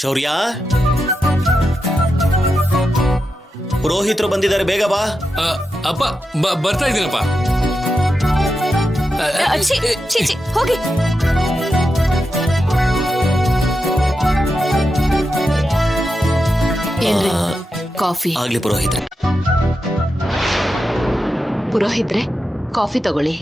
ಶೌರ್ಯ, ಪುರೋಹಿತರು ಬಂದಿದ್ದಾರೆ, ಬೇಗ ಬಾ. ಅಪ್ಪ ಬರ್ತಾ ಇದ್ದೀನಪ್ಪ. ಹೋಗಿ. ಏನ್ರಿ ಕಾಫಿ? ಆಗ್ಲಿ ಪುರೋಹಿತ್ರೆ. ಪುರೋಹಿತ್ರೆ, ಕಾಫಿ ತಗೊಳ್ಳಿ.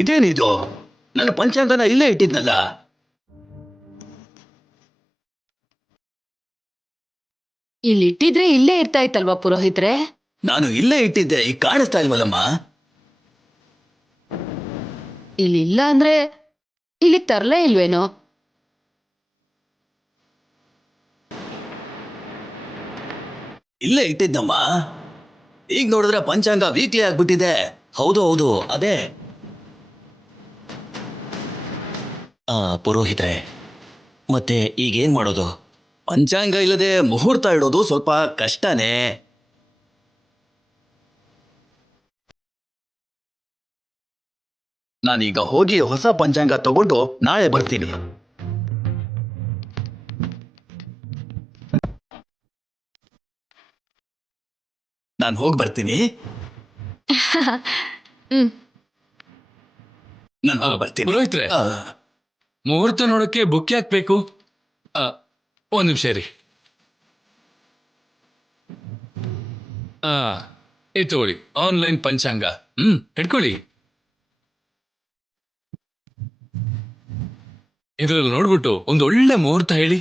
ಇದೇನಿದು? ನನ್ನ ಪಂಚಾಂಗನ ಇಲ್ಲೇ ಇಟ್ಟಿದ್ನಲ್ಲ. ಇಲ್ಲಿ ಇಟ್ಟಿದ್ರೆ ಇಲ್ಲೇ ಇರ್ತಾ ಇತ್ತಲ್ವಾ ಪುರೋಹಿತ್ರೆ? ನಾನು ಇಲ್ಲೇ ಇಟ್ಟಿದ್ದೆ, ಈಗ ಕಾಣಿಸ್ತಾ ಇಲ್ವಲ್ಲಮ್ಮ. ಇಲ್ಲಿ ಇಲ್ಲ ಅಂದ್ರೆ ಇಲ್ಲಿ ತರ್ಲೇ ಇಲ್ವೇನೋ? ಇಲ್ಲೇ ಇಟ್ಟಿದ್ದಮ್ಮ. ಈಗ ನೋಡಿದ್ರೆ ಪಂಚಾಂಗ ವೀಕ್ಲಿ ಆಗ್ಬಿಟ್ಟಿದೆ. ಹೌದು ಹೌದು, ಅದೇ. ಪುರೋಹಿತ್ರೆ, ಮತ್ತೆ ಈಗೇನ್ ಮಾಡೋದು? ಪಂಚಾಂಗ ಇಲ್ಲದೆ ಮುಹೂರ್ತ ಇಡೋದು ಸ್ವಲ್ಪ ಕಷ್ಟನೇ. ನಾನೀಗ ಹೋಗಿ ಹೊಸ ಪಂಚಾಂಗ ತಗೊಂಡು ನಾಳೆ ಬರ್ತೀನಿ. ನಾನು ಹೋಗಿ ಬರ್ತೀನಿ. ನಾನು ಹೋಗಿ ಬರ್ತೀನಿ. ಪುರೋಹಿತ್ರೆ, ಮುಹೂರ್ತ ನೋಡಕ್ಕೆ ಬುಕ್ ಯಾಕೆ ಬೇಕು? ಒಂದ್ ನಿಮಿಷ ರೀ. ಇದು ತಗೊಳ್ಳಿ, ಆನ್ಲೈನ್ ಪಂಚಾಂಗ. ಹಿಡ್ಕೊಳ್ಳಿ. ಇದ್ರಲ್ಲಿ ನೋಡ್ಬಿಟ್ಟು ಒಂದು ಒಳ್ಳೆ ಮುಹೂರ್ತ ಹೇಳಿ.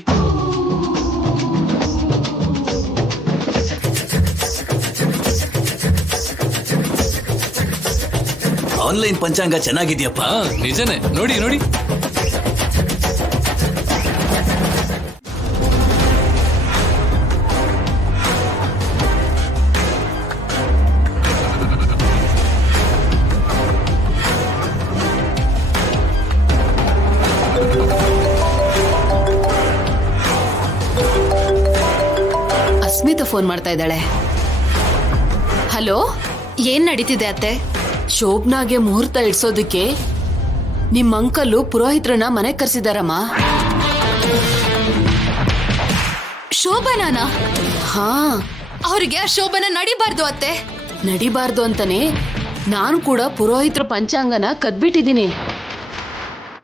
ಆನ್ಲೈನ್ ಪಂಚಾಂಗ ಚೆನ್ನಾಗಿದ್ಯಪ್ಪ. ನಿಜನೇ, ನೋಡಿ ನೋಡಿ. ಅಸ್ಮಿತಾ ಫೋನ್ ಮಾಡ್ತಾ ಇದ್ದಾಳೆ. ಹಲೋ, ಏನ್ ನಡೀತಿದೆ ಅತ್ತೆ? ಶೋಭನಾಗೆ ಮುಹೂರ್ತ ಇಡ್ಸೋದಕ್ಕೆ ನಿಮ್ ಅಂಕಲ್ಲು ಪುರೋಹಿತ್ರನ ಮನೆಗೆ ಕರ್ಸಿದಾರಮ್ಮ. ಶೋಭನಾನ? ಹಾ. ಅವ್ರಿಗೆ ಶೋಭನ ನಡಿಬಾರ್ದು ಅತ್ತೆ. ನಡಿಬಾರ್ದು ಅಂತಾನೆ ನಾನು ಕೂಡ ಪುರೋಹಿತ್ರ ಪಂಚಾಂಗನ ಕದ್ಬಿಟ್ಟಿದ್ದೀನಿ.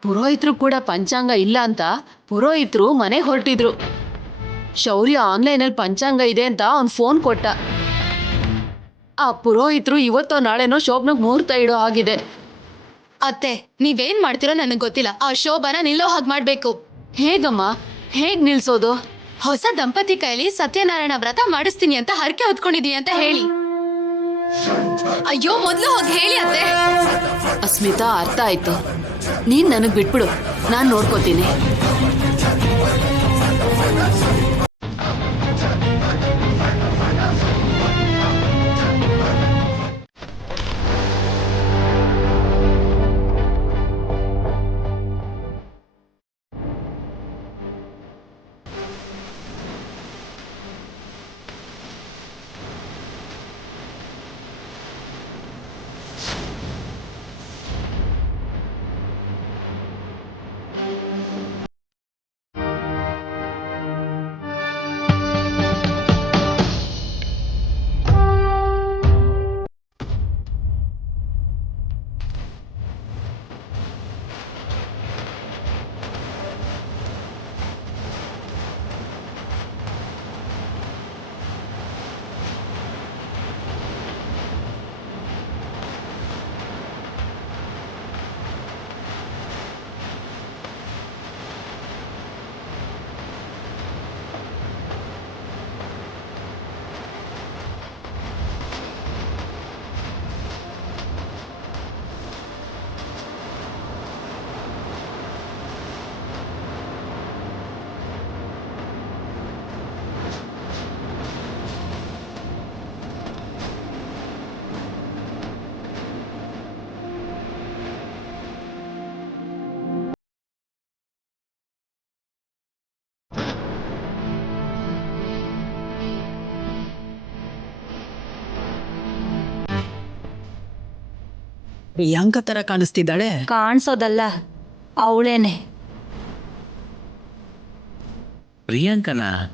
ಪುರೋಹಿತರು ಕೂಡ ಪಂಚಾಂಗ ಇಲ್ಲ ಅಂತ ಪುರೋಹಿತರು ಮನೆಗೆ ಹೊರಟಿದ್ರು. ಶೌರ್ಯ ಆನ್ಲೈನಲ್ಲಿ ಪಂಚಾಂಗ ಇದೆ ಅಂತ ಅವ್ನು ಫೋನ್ ಕೊಟ್ಟ. ಆ ಪುರೋಹಿತರು ಇವತ್ತೋ ನಾಳೆನೋ ಶೋಭನಗ್ ಮುಹೂರ್ತ ಇಡೋ ಆಗಿದೆ. ಅತ್ತೆ, ನೀವೇನ್ ಮಾಡ್ತಿರೋ ನನಗೆ ಗೊತ್ತಿಲ್ಲ. ಆ ಶೋಭನ ನಿಲ್ಲೋ ಹಾಗೆ ಮಾಡ್ಬೇಕು. ಹೇಗಮ್ಮ? ಹೇಗ್ ನಿಲ್ಸೋದು? ಹೊಸ ದಂಪತಿ ಕೈಲಿ ಸತ್ಯನಾರಾಯಣ ವ್ರತ ಮಾಡಿಸ್ತೀನಿ ಅಂತ ಹರಕೆ ಹೊತ್ಕೊಂಡಿದೀನಿ ಅಂತ ಹೇಳಿ. ಅಯ್ಯೋ, ಮೊದ್ಲು ಹೋಗಿ ಹೇಳಿ ಅತ್ತೆ. ಅಸ್ಮಿತಾ, ಅರ್ಥ ಆಯ್ತು. ನೀನ್ ನನಗ್ ಬಿಟ್ಬಿಡು, ನಾನ್ ನೋಡ್ಕೋತೀನಿ. ಪ್ರಿಯಾಂಕ ತರ ಕಾಣಿಸ್ತಿದ್ದಾಳೆ. ಕಾಣಿಸೋದಲ್ಲ ಅವಳೇನೆ. ಪ್ರಿಯಾಂಕನಾ?